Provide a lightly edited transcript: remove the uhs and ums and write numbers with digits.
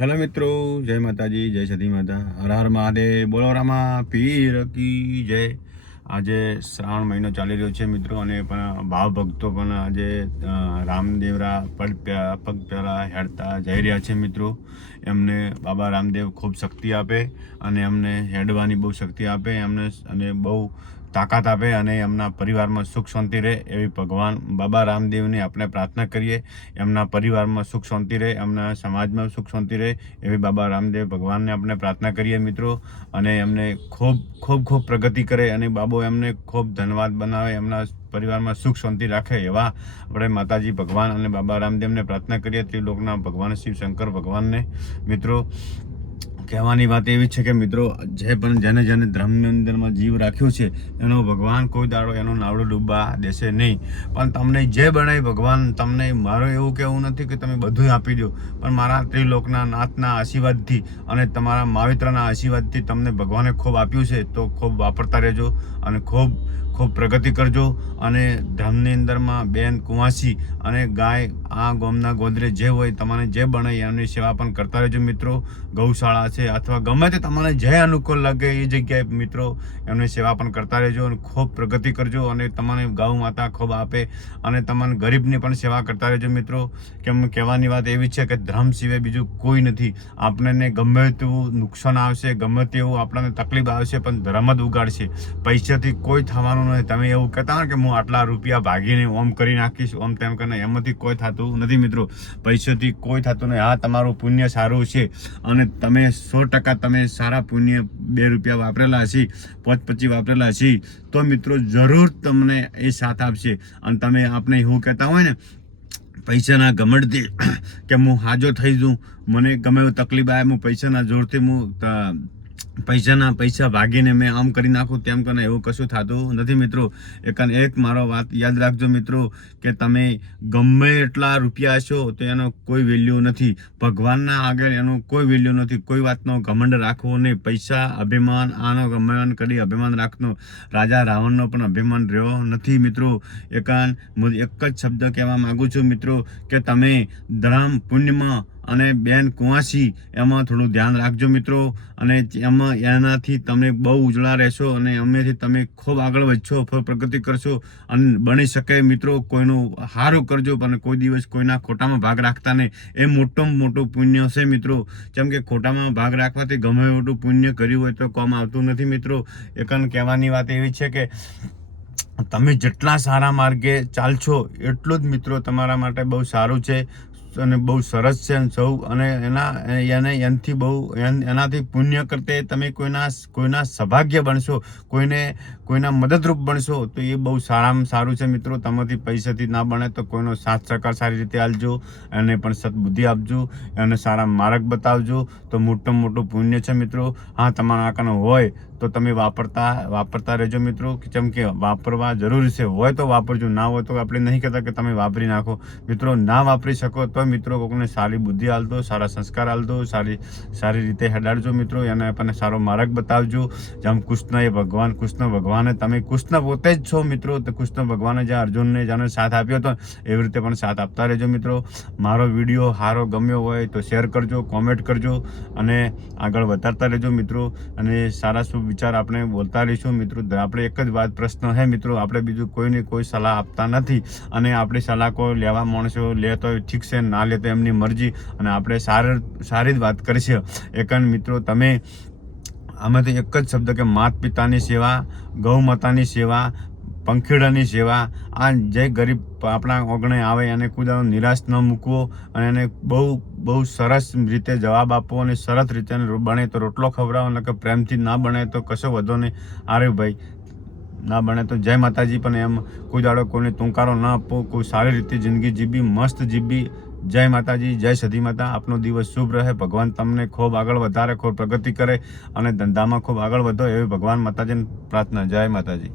Hello મિત્રો, જય માતાજી, જય સતી માતા, હર હર મહાદેવ, બોલો રામા પીર કી જય. આજે શ્રાવણ મહિનો ચાલી રહ્યો છે મિત્રો, અને પણ ભાવ ભક્તો પણ આજે રામદેવરા પગ પ્યારા હેડતા જઈ રહ્યા છે મિત્રો. એમને બાબા રામદેવ ખૂબ શક્તિ આપે અને એમને હેડવાની બહુ શક્તિ આપે એમને, અને બહુ તાકાત આપે, અને એમના પરિવારમાં સુખ શાંતિ રહે એવી ભગવાન બાબા રામદેવને આપણે પ્રાર્થના કરીએ. એમના પરિવારમાં સુખ શાંતિ રહે, એમના સમાજમાં સુખ શાંતિ રહે એવી બાબા રામદેવ ભગવાનને આપણે પ્રાર્થના કરીએ મિત્રો. અને એમને ખૂબ ખૂબ ખૂબ પ્રગતિ કરે, અને બાબો એમને ખૂબ ધન્યવાદ બનાવે, એમના પરિવારમાં સુખ શાંતિ રાખે એવા આપણે માતાજી ભગવાન અને બાબા રામદેવને પ્રાર્થના કરીએ. ત્રિલોકના ભગવાન શિવ શંકર ભગવાનને મિત્રો. કહેવાની વાત એવી છે કે મિત્રો, જે પણ જેને જેને ધર્મની અંદરમાં જીવ રાખ્યો છે એનો ભગવાન કોઈ દાડો એનો નાવડો ડૂબવા દેશે નહીં. પણ તમને જે બનાવી ભગવાન, તમને મારું એવું કહેવું નથી કે તમે બધું આપી દો, પણ મારા ત્રિલોકના નાથના આશીર્વાદથી અને તમારા માવિત્રના આશીર્વાદથી તમને ભગવાને ખૂબ આપ્યું છે, તો ખૂબ વાપરતા રહેજો અને ખૂબ ખૂબ પ્રગતિ કરજો. અને ધર્મની અંદરમાં બેન કુંવાસી અને ગાય આ ગોમના ગોદરે જે હોય તમારે જે બને એમની સેવા પણ કરતા રહેજો મિત્રો. ગૌશાળા છે અથવા ગમે તે તમારે જે અનુકૂળ લાગે એ જગ્યાએ મિત્રો એમની સેવા પણ કરતા રહેજો, અને ખૂબ પ્રગતિ કરજો. અને તમને ગૌ માતા ખૂબ આપે, અને તમને ગરીબની પણ સેવા કરતા રહેજો મિત્રો. કેમ કહેવાની વાત એવી છે કે ધર્મ સિવાય બીજું કોઈ નથી. આપણને ગમે તેવું નુકસાન આવશે, ગમે તેવું આપણને તકલીફ આવશે, પણ ધર્મ જ ઉગાડશે. પૈસાથી કોઈ થવાનું નથી. તમે એવું કહેતા હોય કે હું આટલા રૂપિયા ભાગીને ઓમ કરી નાખીશ, ઓમ તેમ કરીને, એમાંથી કોઈ થતું નથી મિત્રો. પૈસાથી કોઈ થતું નહીં. હા, તમારું પુણ્ય સારું છે અને તમે 100% તમે સારા પુણ્ય 2 રૂપિયા વાપરેલા હશે, 5-25 વાપરેલા હશે, તો મિત્રો જરૂર તમને એ સાથ આપશે. અને તમે આપણે એવું કહેતા હોય ને પૈસાના ઘમંડથી કે હું હાજો થઈ જાઉં, મને ગમે એવું તકલીફ આવે, હું પૈસાના જોરથી હું પૈસા ભાગીને મેં આમ કરી નાખું તેમ કરીને, એવું કશું થતું નથી મિત્રો. એક મારો વાત યાદ રાખજો મિત્રો, કે તમે ગમે એટલા રૂપિયા હશો તો એનો કોઈ વેલ્યુ નથી. ભગવાનના આગળ એનું કોઈ વેલ્યુ નથી. કોઈ વાતનો ઘમંડ રાખવો નહીં. પૈસા, અભિમાન, આનો અભિમાન કરી અભિમાન રાખનો. રાજા રાવણનો પણ અભિમાન રહ્યો નથી મિત્રો. એક જ શબ્દ કહેવા માગું છું મિત્રો, કે તમે ધર્મ પુણ્યમાં અને બેન કુંવાસી એમાં થોડું ધ્યાન રાખજો મિત્રો. અને એનાથી તમે બહુ ઉજળા રહેશો, અને એમનેથી તમે ખૂબ આગળ વધશો, ખૂબ પ્રગતિ કરશો. અને બની શકે મિત્રો કોઈનું સારું કરજો, પણ કોઈ દિવસ કોઈના ખોટામાં ભાગ રાખતા નહીં. એ મોટું પુણ્ય છે મિત્રો. જેમ કે ખોટામાં ભાગ રાખવાથી ગમે એટલું પુણ્ય કર્યું હોય તો કામ આવતું નથી મિત્રો. કહેવાની વાત એવી છે કે તમે જેટલા સારા માર્ગે ચાલશો એટલું જ મિત્રો તમારા માટે બહુ સારું છે અને બહુ સરસ છે. સૌ અને એનાથી પુણ્ય કરતે તમે કોઈના સૌભાગ્ય બનશો, કોઈના મદદરૂપ બનશો, તો એ બહુ સારામાં સારું છે મિત્રો. તમારાથી પૈસાથી ના બને તો કોઈનો સાથ સહકાર સારી રીતે આલજો, એને પણ સદબુદ્ધિ આપજો, એને સારા માર્ગ બતાવજો, તો મોટું પુણ્ય છે મિત્રો. હા, તમારા આકાનો હોય તો તમે વાપરતા રહેજો મિત્રો. કેમ કે વાપરવા જરૂરી છે. હોય તો વાપરજો, ના હોય તો આપણે નહીં કહેતા કે તમે વાપરી નાખો મિત્રો. ના વાપરી શકો તો મિત્રો કોઈને સારી બુદ્ધિ આલતો, સારા સંસ્કાર આલતો, સારી રીતે હેડાડજો મિત્રો. એને આપણને સારો માર્ગ બતાવજો. જેમ કૃષ્ણ ભગવાને તમે કૃષ્ણ પોતે જ છો મિત્રો. તો કૃષ્ણ ભગવાને જ્યાં અર્જુનને જાણે સાથ આપ્યો હતો, એવી રીતે પણ સાથ આપતા રહેજો મિત્રો. મારો વિડીયો સારો ગમ્યો હોય તો શેર કરજો, કોમેન્ટ કરજો, અને આગળ વધારતા રહેજો મિત્રો. અને સારા શુભ વિચાર આપણે બોલતા રહીશું મિત્રો. આપણે એક જ વાત પ્રશ્ન છે મિત્રો, આપણે બીજું કોઈને કોઈ સલાહ આપતા નથી. અને આપણી સલાહ કોઈ લેવા માણસો લે તો ઠીક છે, ના લે તો એમની મરજી. અને આપણે સારી જ વાત કરીશું. મિત્રો તમે આમાંથી એક જ શબ્દ કે માતા પિતાની સેવા, ગૌ માતાની સેવા, પંખીડાની સેવા, આ જે ગરીબ આપણા ઓગણે આવે એને કોઈ નિરાશ ન મૂકવો, અને એને બહુ સરસ રીતે જવાબ આપવો, અને સરસ રીતે બને તો રોટલો ખવડાવો, અને કે પ્રેમથી ના બને તો કશો વધો નહીં. અરે ભાઈ, ના બને તો જય માતાજી, પણ એમ કોઈ દાડો કોઈને તુંકારો ના આપવો. કોઈ સારી રીતે જિંદગી જીવી, મસ્ત જીવી. જય માતાજી, જય સતી માતા. આપનો દિવસ શુભ રહે. ભગવાન તમને ખૂબ આગળ વધારે, ખૂબ પ્રગતિ કરે, અને ધંધામાં ખૂબ આગળ વધો એવી ભગવાન માતાજીની પ્રાર્થના. જય માતાજી.